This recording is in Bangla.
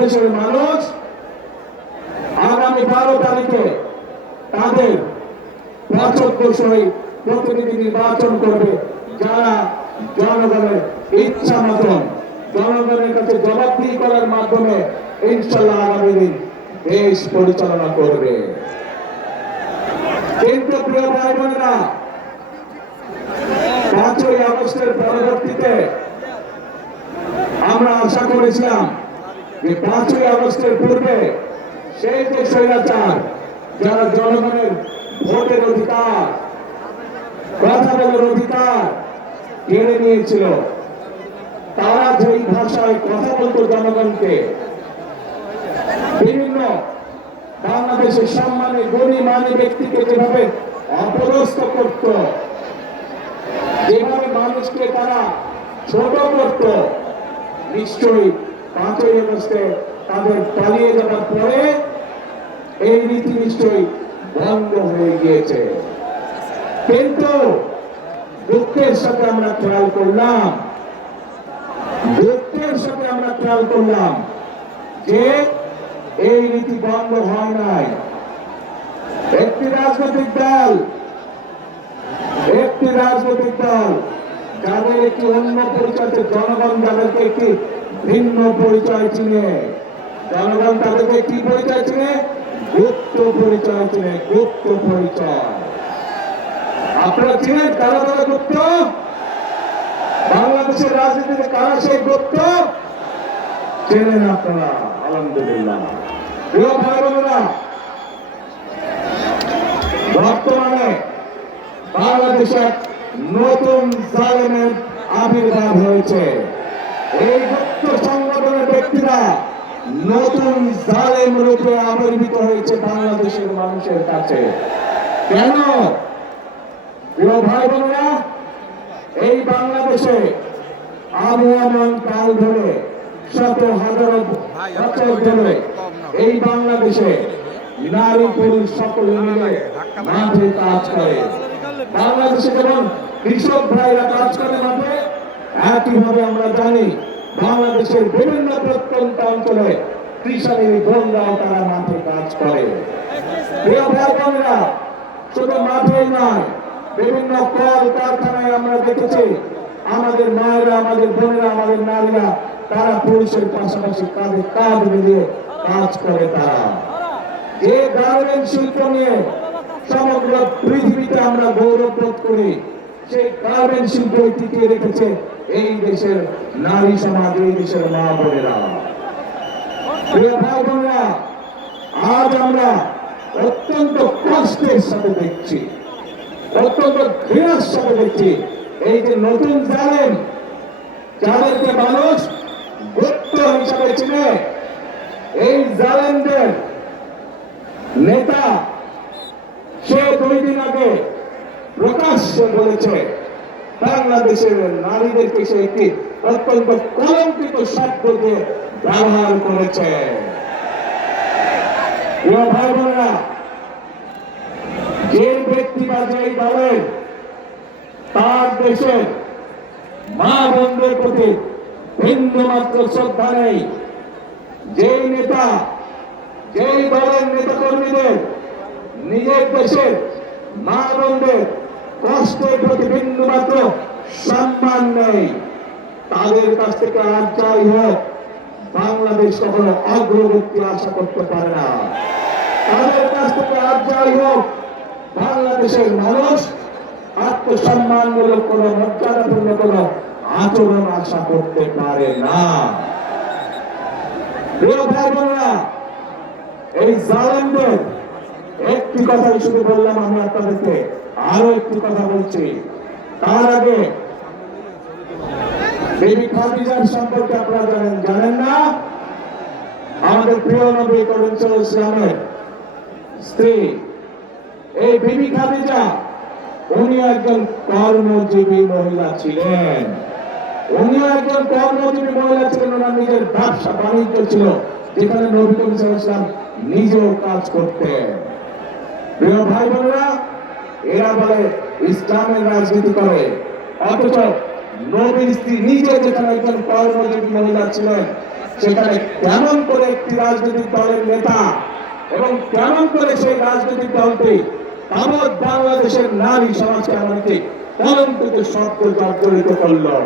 বাংলাদেশের মানুষ আগামী 12 তারিখে তাদের পছন্দসই প্রতিনিধি নির্বাচন করবে, যারা জনগণের ইচ্ছা মতন জনগণের কাছে জবাবদিহি করার মাধ্যমে ইনশাল্লাহ আগামী দিন দেশ পরিচালনা করবে। কিন্তু প্রিয় ভাই বোনেরা, 5ই আগস্টের পরবর্তীতে আমরা আশা করেছিলাম যে 5ই আগস্টের পূর্বে সেই যে স্বৈরাচার, যারা জনগণের ভোটের অধিকার, কথা বলার অধিকার কেড়ে নিয়েছিল, তারা যেই ভাষায় কথা বলতো জনগণকে, বিভিন্ন বাংলাদেশের সম্মানে গণিমানী ব্যক্তিকে যেভাবে অপদস্থ করত, যেভাবে মানুষকে তারা ছোট করত, নিশ্চয়ই 5ই আগস্টে তাদের পালিয়ে যাওয়ার পরে এই রীতি নিশ্চয়ই বন্ধ হয়ে গিয়েছে। কিন্তু দুঃখের সাথে আমরা খেয়াল করলাম যে এই রীতি বন্ধ হয় নাই। একটি রাজনৈতিক দল যাদের একটি অন্য পরিচয়, জনগণ যাদেরকে একটি ভিন্ন পরিচয় চিনে, জনগণ তাদেরকে কি পরিচয় চিনে? গুপ্ত পরিচয় চিনে, গুপ্ত পরিচয়। আপনারা চিনেন কারা তারা গুপ্ত? বাংলাদেশের রাজনীতিতে কারা সেই গুপ্ত? চেনেন আপনারা, আলহামদুলিল্লাহ। প্রিয় ভাই বোনেরা, বর্তমানে বাংলাদেশে নতুন জালেমের আবির্ভাব হয়েছে। এই গুপ্ত সংগঠনের ব্যক্তিরা নতুন জালেম রূপে আবির্ভূত হয়েছে বাংলাদেশের মানুষের কাছে। কেন? প্রিয় ভাই বোনেরা, এই বাংলাদেশে আবহাওয়ান কাল ধরে, শত হাজার বছর ধরে এই বাংলাদেশে নারী পুরুষ সকলে মিলে মাঠে কাজ করে। বাংলাদেশে যেমন কৃষক ভাইরা কাজ করে মাঠে, একইভাবে আমরা জানি বাংলাদেশের বিভিন্ন প্রত্যন্ত অঞ্চলে কৃষকের বোনরাও তারা মাঠে কাজ করে। প্রিয় ভাই বোনেরা, শুধু মাঠেই নয়, বিভিন্ন কল কারখানায় আমরা দেখেছি আমাদের মায়েরা, আমাদের বোনেরা, আমাদের নারীরা তারা পুরুষের পাশাপাশি কাঁধে কাঁধ মিলিয়ে কাজ করে। তারা যে গার্মেন্ট শিল্প নিয়ে সমগ্র পৃথিবীতে আমরা গৌরব বোধ করি, সেই গার্মেন্ট শিল্প টিকিয়ে রেখেছে এই দেশের নারী সমাজ, এই দেশের মা বোনেরা। প্রিয় ভাই বোনেরা, আজ আমরা অত্যন্ত কষ্টের সাথে দেখছি, অত্যন্ত ঘৃণার সাথে দেখছি এই যে নতুন জালেম, যাদেরকে মানুষ গুপ্ত হিসাবে চিনে, এই জালেমদের নেতা সে 2 দিন আগে প্রকাশ্যে বলেছে বাংলাদেশের নারীদেরকে সে একটি অত্যন্ত কলঙ্কিত শব্দ দিয়ে ব্যবহার করেছে। প্রিয় ভাই বোনেরা, যে ব্যক্তি বা যেই দলের তার দেশের মা বোনদের প্রতি বিন্দুমাত্র শ্রদ্ধা নেই, যেই নেতা, যেই দলের নেতা কর্মীদের নিজের দেশের মা বোনদের কষ্টের প্রতি বিন্দুমাত্র সম্মান নেই, তাদের কাছ থেকে আর যাই হোক বাংলাদেশ কখনো অগ্রগতি আশা করতে পারে না। তাদের কাছ থেকে আর যাই হোক বাংলাদেশের মানুষ আত্মসম্মানমূলক কোন মর্যাদাপূর্ণ কোন আচরণ আশা করতে পারে না। প্রিয় ভাই বোনেরা, এই জালেমদের একটি কথাই শুধু বললাম, আমি আপনাদেরকে আরো একটি কথা বলছি। তার আগে বিবি খাদিজার সম্পর্কে আপনারা জানেন না? আমাদের প্রিয় নবী করিম সাল্লাল্লাহু আলাইহি ওয়াসাল্লামের স্ত্রী এই বিবি খাদিজা, উনি একজন কর্মজীবী মহিলা ছিলেন। ওনার নিজের ব্যবসা বাণিজ্য ছিল, যেখানে নবী করিম সাল্লাল্লাহু আলাইহি ওয়াসাল্লাম নিজেও কাজ করতেন। প্রিয় ভাই বোনেরা, এরা বলে ইসলামের রাজনীতি করে, অথচ নবীর স্ত্রী নিজে যেখানে একজন কর্মজীবী মহিলা ছিলেন, সেখানে কেমন করে একটি রাজনৈতিক দলের নেতা এবং কেমন করে সেই রাজনৈতিক দলটি আমার বাংলাদেশের নারী সমাজকে আমাকে কলঙ্কিত শব্দ জর্জরিত করলো।